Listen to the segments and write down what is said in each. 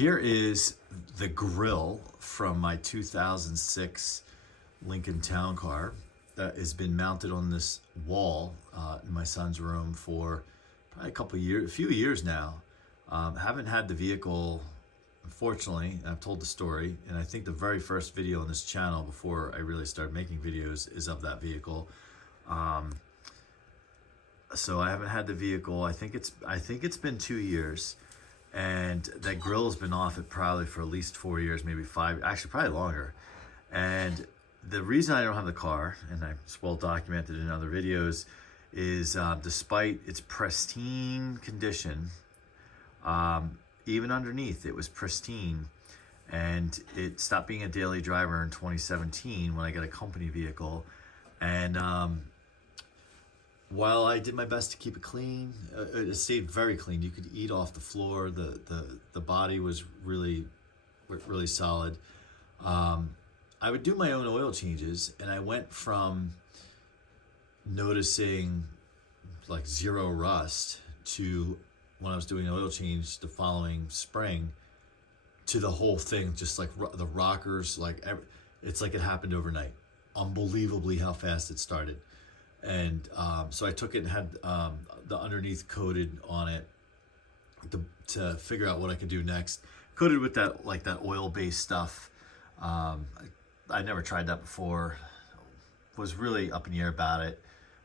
Here is the grill from my 2006 Lincoln Town Car that has been mounted on this wall in my son's room for probably a few years now. Haven't had the vehicle, unfortunately. I've told the story, and I think the very first video on this channel before I really started making videos is of that vehicle. So I haven't had the vehicle. I think it's been 2 years, and that grill has been off it probably for at least 4 years, maybe 5, actually probably longer. And the reason I don't have the car, and it's well documented in other videos, is despite its pristine condition, even underneath it was pristine, and it stopped being a daily driver in 2017 when I got a company vehicle. And while I did my best to keep it clean, it stayed very clean. You could eat off the floor. The body was really solid. I would do my own oil changes, and I went from noticing like zero rust to, when I was doing an oil change the following spring, to the whole thing, just like the rockers, it's like it happened overnight. Unbelievably how fast it started. And so I took it and had the underneath coated on it to figure out what I could do next. Coated with that oil-based stuff. I never tried that before. Was really up in the air about it,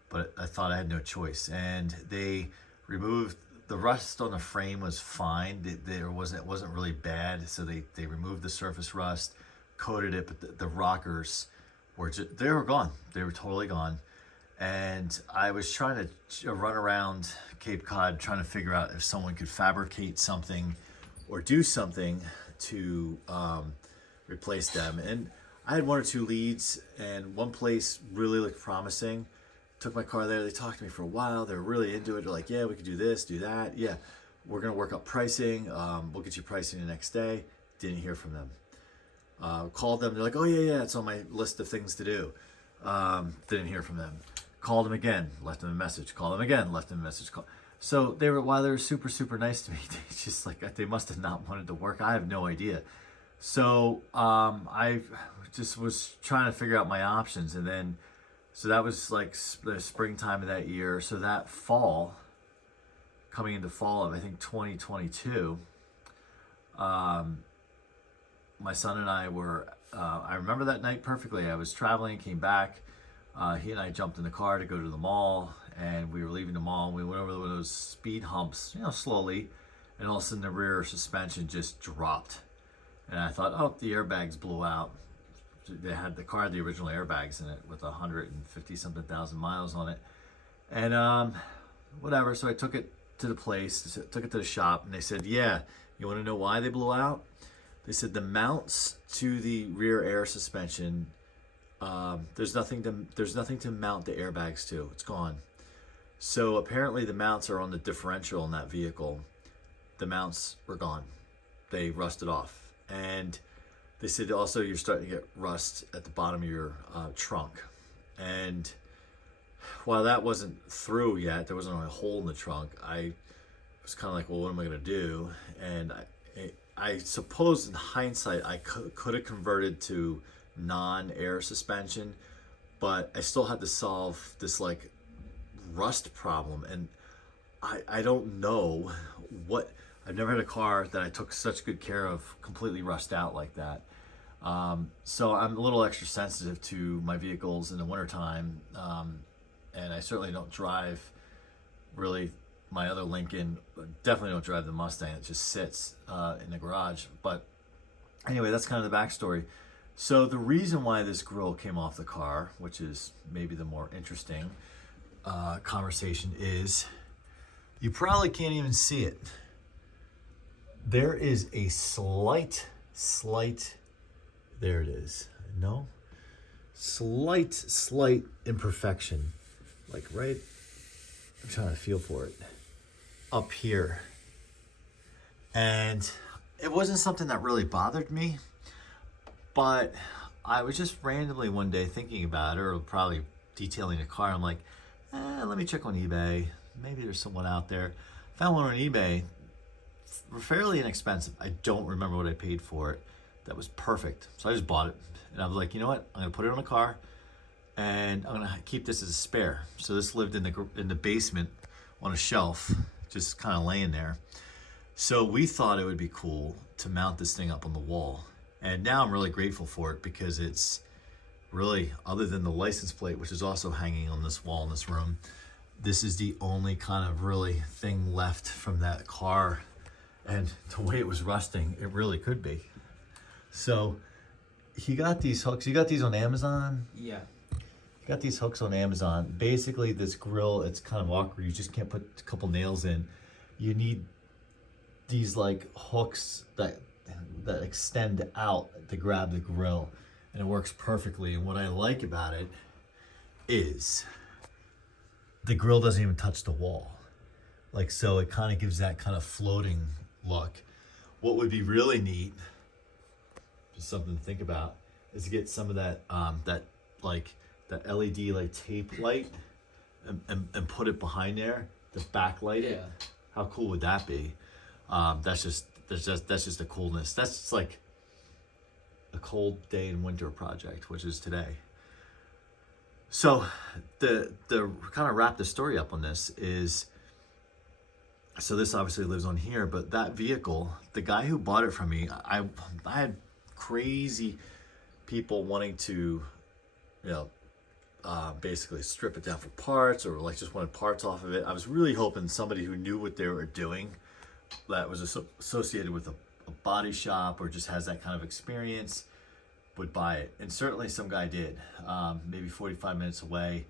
but I thought I had no choice. And they removed the rust on the frame was fine. It wasn't really bad. So they removed the surface rust, coated it, but the rockers they were gone. They were totally gone. And I was trying to run around Cape Cod trying to figure out if someone could fabricate something or do something to replace them. And I had 1 or 2 leads, and one place really looked promising. Took my car there. They talked to me for a while. They were really into it. They're like, yeah, we could do this, do that. Yeah, we're going to work up pricing. We'll get you pricing the next day. Didn't hear from them. Called them. They're like, oh, yeah, it's on my list of things to do. Didn't hear from them. Called them again, left them a message. Called them again, left them a message. So while they were super nice to me, they must have not wanted to work. I have no idea. So I just was trying to figure out my options, and then so that was like the springtime of that year. So that fall, coming into fall of I think 2022, my son and I were. I remember that night perfectly. I was traveling, came back. He and I jumped in the car to go to the mall, and we were leaving the mall. And we went over those speed humps, slowly, and all of a sudden the rear suspension just dropped. And I thought, oh, the airbags blew out. The car had the original airbags in it with 150-something thousand miles on it. And whatever, so I took it to the place, took it to the shop, and they said, yeah, you want to know why they blew out? They said the mounts to the rear air suspension, there's nothing to mount the airbags to. It's gone. So apparently the mounts are on the differential in that vehicle. The mounts were gone. They rusted off. And they said also you're starting to get rust at the bottom of your trunk. And while that wasn't through yet, there wasn't a hole in the trunk, I was kind of like, well, what am I going to do? And I suppose in hindsight, I could have converted to non-air suspension, but I still had to solve this like rust problem. And I don't know what, I've never had a car that I took such good care of completely rust out like that. So I'm a little extra sensitive to my vehicles in the wintertime. And I certainly don't drive really my other Lincoln. Definitely don't drive the Mustang. It just sits in the garage. But anyway, that's kind of the backstory. So the reason why this grill came off the car, which is maybe the more interesting conversation, is you probably can't even see it. There is a slight, there it is. No? Slight imperfection. Like right, I'm trying to feel for it. Up here. And it wasn't something that really bothered me, but I was just randomly one day thinking about it, or probably detailing a car. I'm like, let me check on eBay. Maybe there's someone out there. Found one on eBay fairly inexpensive. I don't remember what I paid for it. That was perfect. So I just bought it. And I was like, you know what? I'm going to put it on a car and I'm going to keep this as a spare. So this lived in the basement on a shelf, just kind of laying there. So we thought it would be cool to mount this thing up on the wall. And now I'm really grateful for it because it's really, other than the license plate, which is also hanging on this wall in this room, this is the only kind of really thing left from that car. And the way it was rusting, it really could be. So he got these hooks. You got these on Amazon? Yeah. You got these hooks on Amazon. Basically, this grill, it's kind of awkward. You just can't put a couple nails in. You need these like hooks that extend out to grab the grill, and it works perfectly. And what I like about it is the grill doesn't even touch the wall. Like, so it kind of gives that kind of floating look. What would be really neat, just something to think about, is to get some of that that LED like tape light and put it behind there to backlight it. How cool would that be? That's just a coolness. That's just like a cold day in winter project, which is today. So the kind of wrap the story up on this is, so this obviously lives on here, but that vehicle, the guy who bought it from me, I had crazy people wanting to, basically strip it down for parts, or like just wanted parts off of it. I was really hoping somebody who knew what they were doing, that was associated with a body shop or just has that kind of experience, would buy it. And certainly some guy did. Maybe 45 minutes away,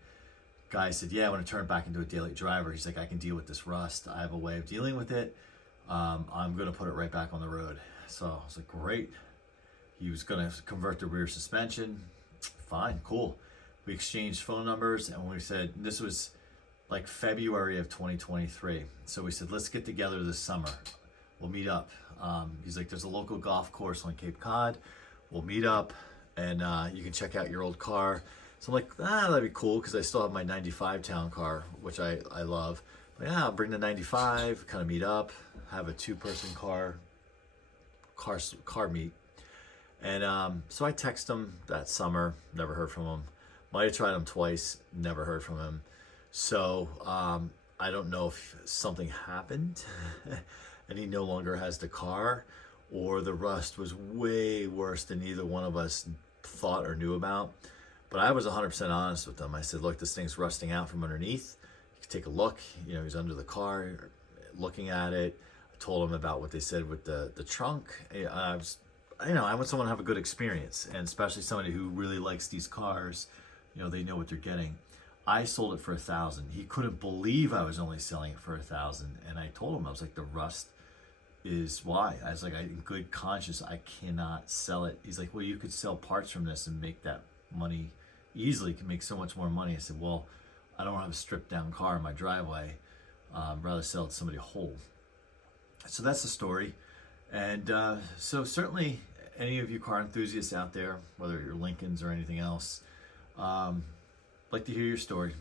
guy said, yeah, I want to turn it back into a daily driver. He's like, I can deal with this rust. I have a way of dealing with it. I'm going to put it right back on the road. So I was like, great. He was going to convert the rear suspension. Fine, cool. We exchanged phone numbers, and we said, this was like February of 2023. So we said, let's get together this summer. We'll meet up. He's like, there's a local golf course on Cape Cod. We'll meet up, and you can check out your old car. So I'm like, that'd be cool, because I still have my 95 town car, which I love. But yeah, I'll bring the 95, kind of meet up, have a two-person car meet. And so I text him that summer, never heard from him. Might have tried him twice, never heard from him. So I don't know if something happened and he no longer has the car, or the rust was way worse than either one of us thought or knew about. But I was 100% honest with him. I said, look, this thing's rusting out from underneath. You can take a look. He's under the car, looking at it. I told him about what they said with the trunk. I want someone to have a good experience, and especially somebody who really likes these cars. They know what they're getting. I sold it for $1,000. He couldn't believe I was only selling it for $1,000. And I told him, I was like, the rust is why. I was like, in good conscience, I cannot sell it. He's like, well, you could sell parts from this and make that money easily. You can make so much more money. I said, well, I don't have a stripped down car in my driveway. Rather sell it to somebody whole. So that's the story. And so certainly any of you car enthusiasts out there, whether you're Lincolns or anything else, like to hear your story.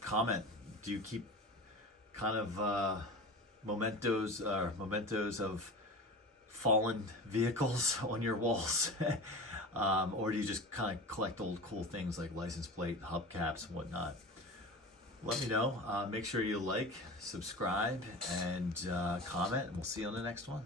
Comment. Do you keep kind of mementos of fallen vehicles on your walls? Or do you just kind of collect old cool things like license plate, hubcaps, and whatnot? Let me know. Make sure you like, subscribe, and comment, and we'll see you on the next one.